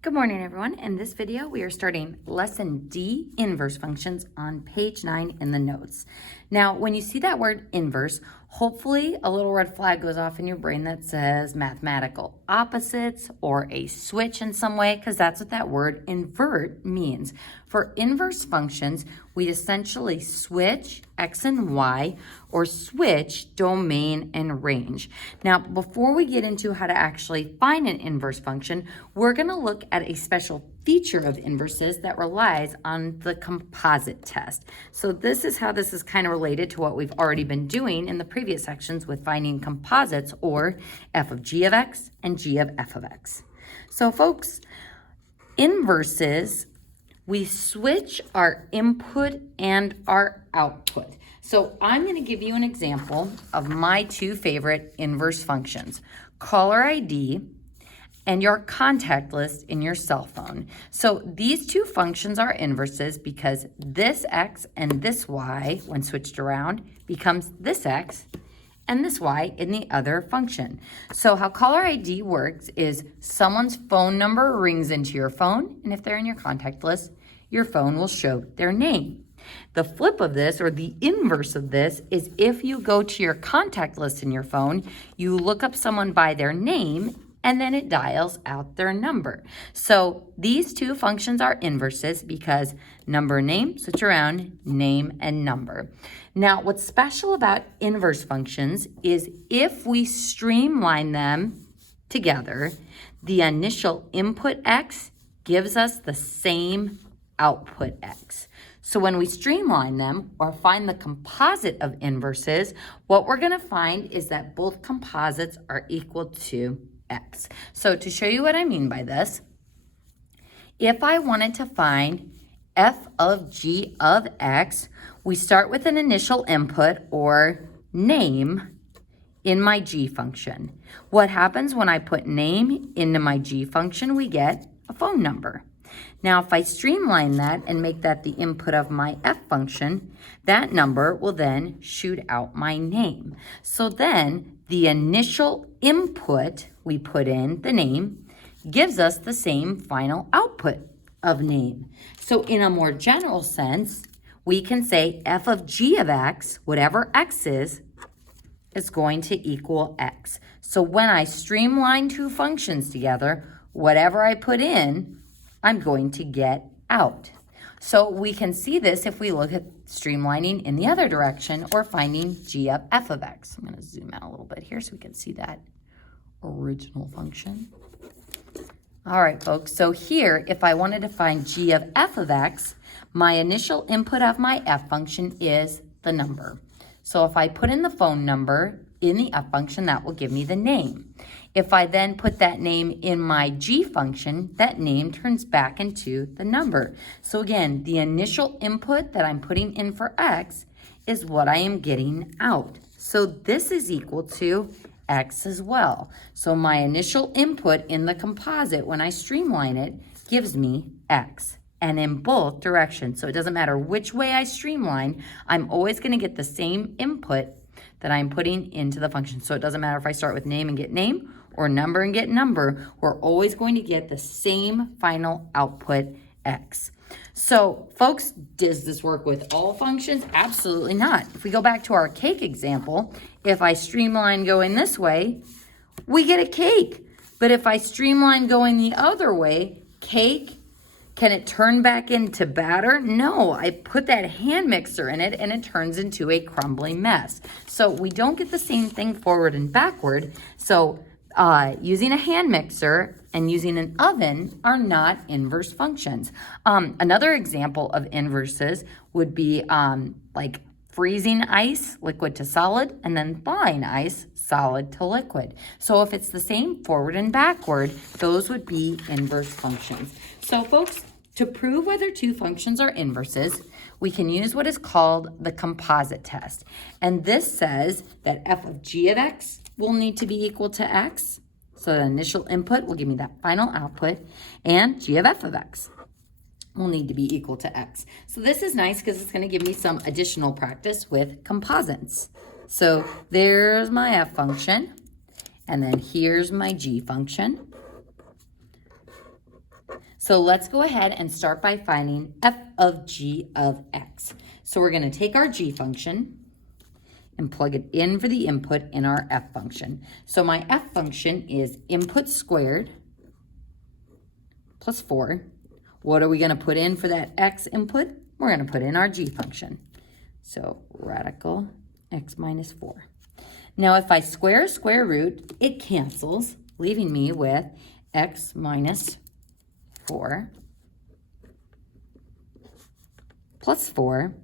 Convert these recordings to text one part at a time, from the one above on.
Good morning, everyone. In this video, we are starting Lesson D, Inverse Functions, on page 9 in the notes. Now, when you see that word inverse, hopefully a little red flag goes off in your brain that says mathematical opposites or a switch in some way, because that's what that word invert means. For inverse functions, we essentially switch x and y or switch domain and range. Now, before we get into how to actually find an inverse function, we're going to look at a special feature of inverses that relies on the composite test. So this is how this is kind of related to what we've already been doing in the previous sections with finding composites, or f of g of x and g of f of x. So folks, inverses, we switch our input and our output. So I'm going to give you an example of my two favorite inverse functions, caller ID and your contact list in your cell phone. So these two functions are inverses because this x and this y, when switched around, becomes this x and this y in the other function. So how caller ID works is someone's phone number rings into your phone, and if they're in your contact list, your phone will show their name. The flip of this, or the inverse of this, is if you go to your contact list in your phone, you look up someone by their name, and then it dials out their number. So these two functions are inverses because number, name, switch around, name, and number. Now, what's special about inverse functions is if we streamline them together, the initial input x gives us the same output x. So when we streamline them or find the composite of inverses, what we're going to find is that both composites are equal to x. So to show you what I mean by this, if I wanted to find f of g of x, we start with an initial input or name in my g function. What happens when I put name into my g function? We get a phone number. Now, if I streamline that and make that the input of my f function, that number will then shoot out my name. So then the initial input we put in, the name, gives us the same final output of name. So in a more general sense, we can say f of g of x, whatever x is going to equal x. So when I streamline two functions together, whatever I put in, I'm going to get out. So we can see this if we look at streamlining in the other direction or finding g of f of x. I'm going to zoom out a little bit here so we can see that original function. All right, folks. So here, if I wanted to find g of f of x, my initial input of my f function is the number. So if I put in the phone number in the f function, that will give me the name. If I then put that name in my g function, that name turns back into the number. So again, the initial input that I'm putting in for x is what I am getting out. So this is equal to x as well. So my initial input in the composite, when I streamline it, gives me x. And in both directions. So it doesn't matter which way I streamline, I'm always going to get the same input that I'm putting into the function. So it doesn't matter if I start with name and get name or number and get number, we're always going to get the same final output x. So folks, does this work with all functions? Absolutely not. If we go back to our cake example, if I streamline going this way, we get a cake. But if I streamline going the other way, cake, can it turn back into batter? No, I put that hand mixer in it and it turns into a crumbling mess. So we don't get the same thing forward and backward. So using a hand mixer and using an oven are not inverse functions. Another example of inverses would be like freezing ice, liquid to solid, and then thawing ice, solid to liquid. So if it's the same forward and backward, those would be inverse functions. So folks, to prove whether two functions are inverses, we can use what is called the composite test. And this says that f of g of x will need to be equal to x. So the initial input will give me that final output, and g of f of x will need to be equal to x. So this is nice because it's going to give me some additional practice with composites. So there's my f function, and then here's my g function. So let's go ahead and start by finding f of g of x. So we're going to take our g function and plug it in for the input in our f function. So my f function is input squared plus 4. What are we going to put in for that x input? We're going to put in our g function. So radical x minus 4. Now if I square a square root, it cancels, leaving me with x minus 4 plus 4.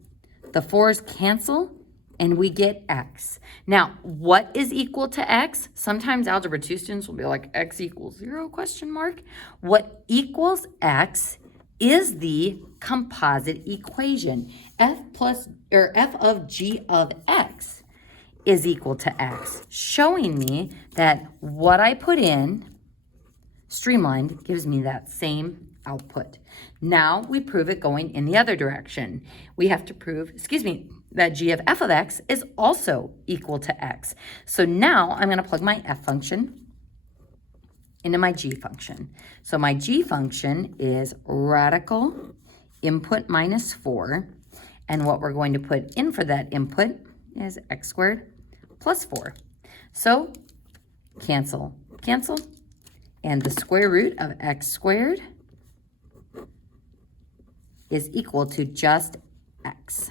The 4's cancel, and we get x. Now, what is equal to x? Sometimes Algebra 2 students will be like, x equals 0, question mark. What equals x is the composite equation. F of g of x is equal to x, showing me that what I put in, streamlined, gives me that same output. Now we prove it going in the other direction. We have to prove, that g of f of x is also equal to x. So now I'm going to plug my f function into my g function. So my g function is radical input minus 4. And what we're going to put in for that input is x squared plus 4. So cancel, cancel. And the square root of x squared is equal to just x.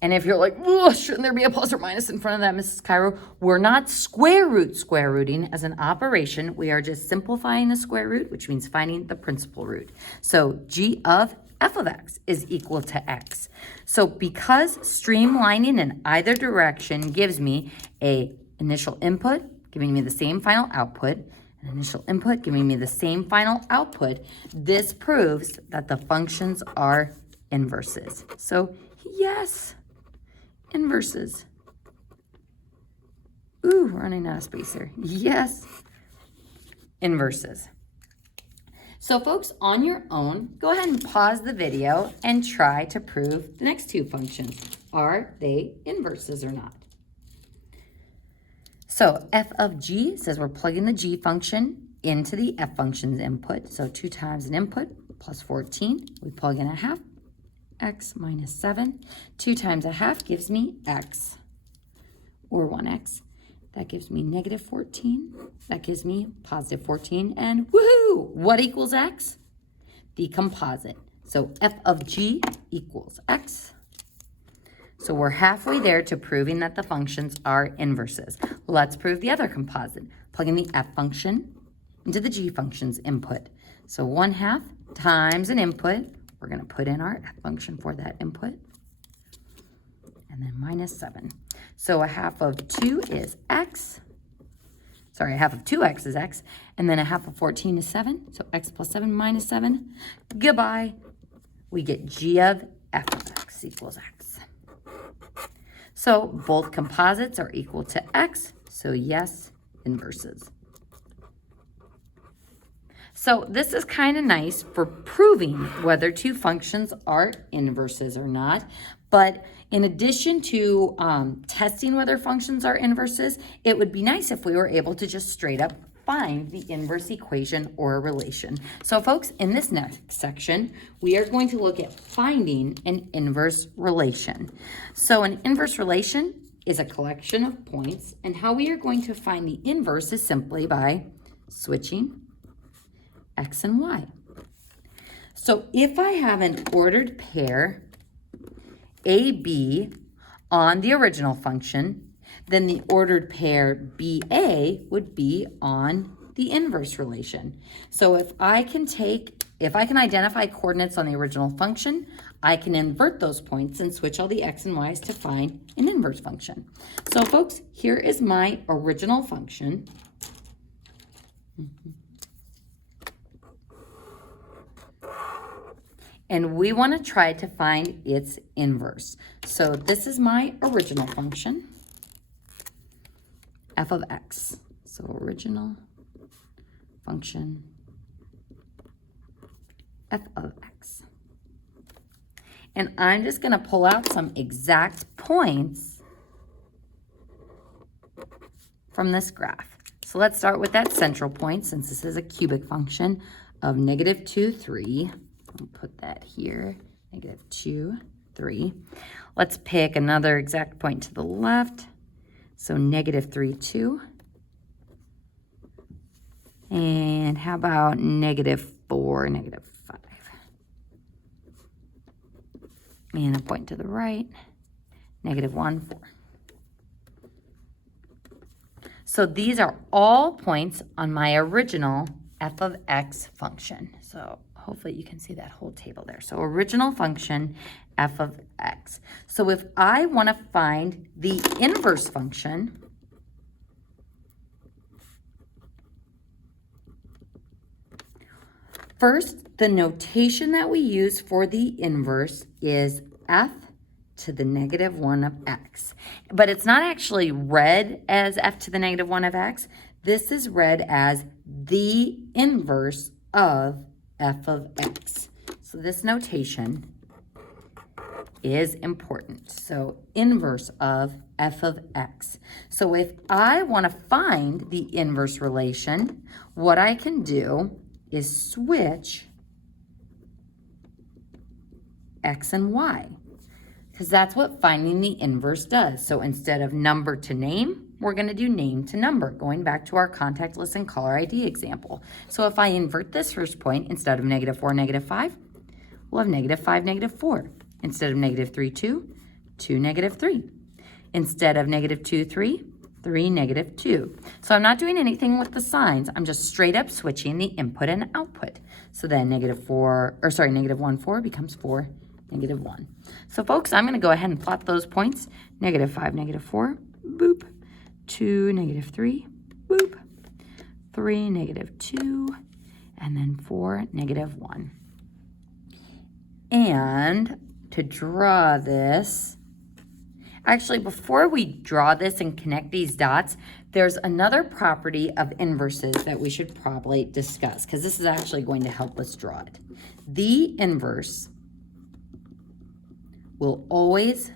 And if you're like, oh, shouldn't there be a plus or minus in front of that, Mrs. Cairo? We're not square rooting as an operation. We are just simplifying the square root, which means finding the principal root. So g of f of x is equal to x. So because streamlining in either direction gives me an initial input, giving me the same final output, an initial input giving me the same final output, this proves that the functions are inverses. So yes, inverses. Ooh, running out of space here. Yes, inverses. So folks, on your own, go ahead and pause the video and try to prove the next two functions. Are they inverses or not? So f of g says we're plugging the g function into the f function's input. So 2 times an input plus 14. We plug in a half, x minus 7. 2 times a half gives me x, or 1x. That gives me negative 14. That gives me positive 14. And woohoo! What equals x? The composite. So f of g equals x. So we're halfway there to proving that the functions are inverses. Let's prove the other composite. Plugging the f function into the g function's input. So 1/2 times an input. We're going to put in our f function for that input. And then minus 7. So a half of 2 is x. Sorry, a half of 2x is x. And then a half of 14 is 7. So x plus 7 minus 7. Goodbye. We get g of f of x equals x. So both composites are equal to x. So yes, inverses. So this is kind of nice for proving whether two functions are inverses or not. But in addition to testing whether functions are inverses, it would be nice if we were able to just straight up find the inverse equation or a relation. So folks, in this next section, we are going to look at finding an inverse relation. So an inverse relation is a collection of points, and how we are going to find the inverse is simply by switching x and y. So if I have an ordered pair AB on the original function, then the ordered pair BA would be on the inverse relation. So if I can identify coordinates on the original function, I can invert those points and switch all the x and y's to find an inverse function. So folks, here is my original function. And we want to try to find its inverse. So this is my original function, f of x. So original function, f of x. And I'm just going to pull out some exact points from this graph. So let's start with that central point, since this is a cubic function of negative 2, 3. I'll put that here, negative 2, 3. Let's pick another exact point to the left. So negative 3, 2. And how about negative 4, negative 5? And a point to the right, negative 1, 4. So these are all points on my original f of x function. So hopefully you can see that whole table there. So original function, f of x. So if I want to find the inverse function, first, the notation that we use for the inverse is f to the negative 1 of x. But it's not actually read as f to the negative 1 of x. This is read as the inverse of f of x. So this notation is important. So inverse of f of x. So if I want to find the inverse relation, what I can do is switch x and y, because that's what finding the inverse does. So instead of number to name, we're going to do name to number, going back to our contact list and caller ID example. So if I invert this first point, instead of negative 4, negative 5, we'll have negative 5, negative 4. Instead of negative 3, 2, 2, negative 3. Instead of negative 2, 3, 3, negative 2. So I'm not doing anything with the signs. I'm just straight up switching the input and output. So then negative 1, 4 becomes 4, negative 1. So folks, I'm going to go ahead and plot those points. Negative 5, negative 4, boop. 2, negative 3, boop. 3, negative 2, and then 4, negative 1. And to draw this, actually, before we draw this and connect these dots, there's another property of inverses that we should probably discuss, because this is actually going to help us draw it. The inverse will always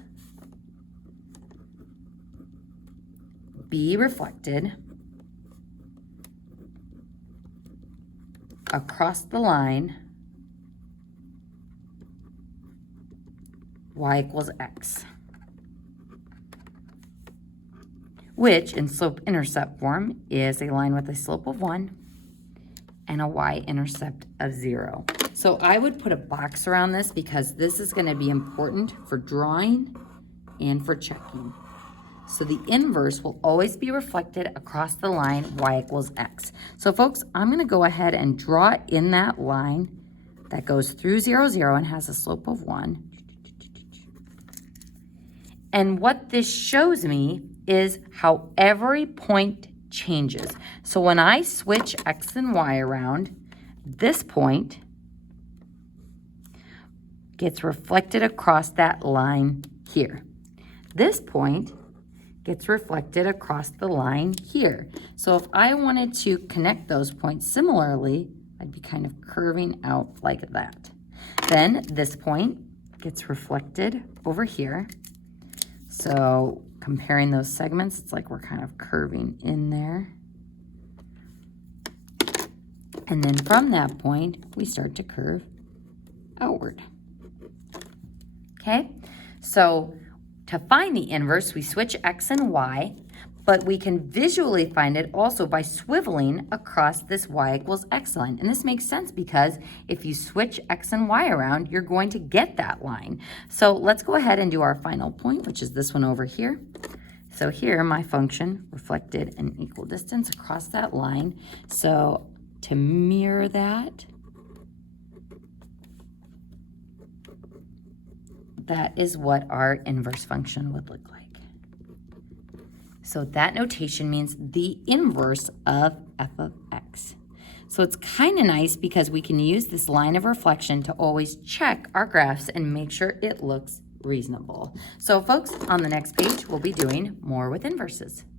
be reflected across the line y equals x, which in slope-intercept form is a line with a slope of 1 and a y-intercept of 0. So I would put a box around this because this is going to be important for drawing and for checking. So the inverse will always be reflected across the line y equals x. So folks, I'm going to go ahead and draw in that line that goes through 0, 0 and has a slope of 1. And what this shows me is how every point changes. So when I switch x and y around, this point gets reflected across that line here. This point gets reflected across the line here. So if I wanted to connect those points similarly, I'd be kind of curving out like that. Then this point gets reflected over here. So comparing those segments, it's like we're kind of curving in there. And then from that point, we start to curve outward. Okay, so to find the inverse, we switch x and y, but we can visually find it also by swiveling across this y equals x line. And this makes sense because if you switch x and y around, you're going to get that line. So let's go ahead and do our final point, which is this one over here. So here, my function reflected an equal distance across that line. So to mirror that, that is what our inverse function would look like. So that notation means the inverse of f of x. So it's kind of nice because we can use this line of reflection to always check our graphs and make sure it looks reasonable. So folks, on the next page, we'll be doing more with inverses.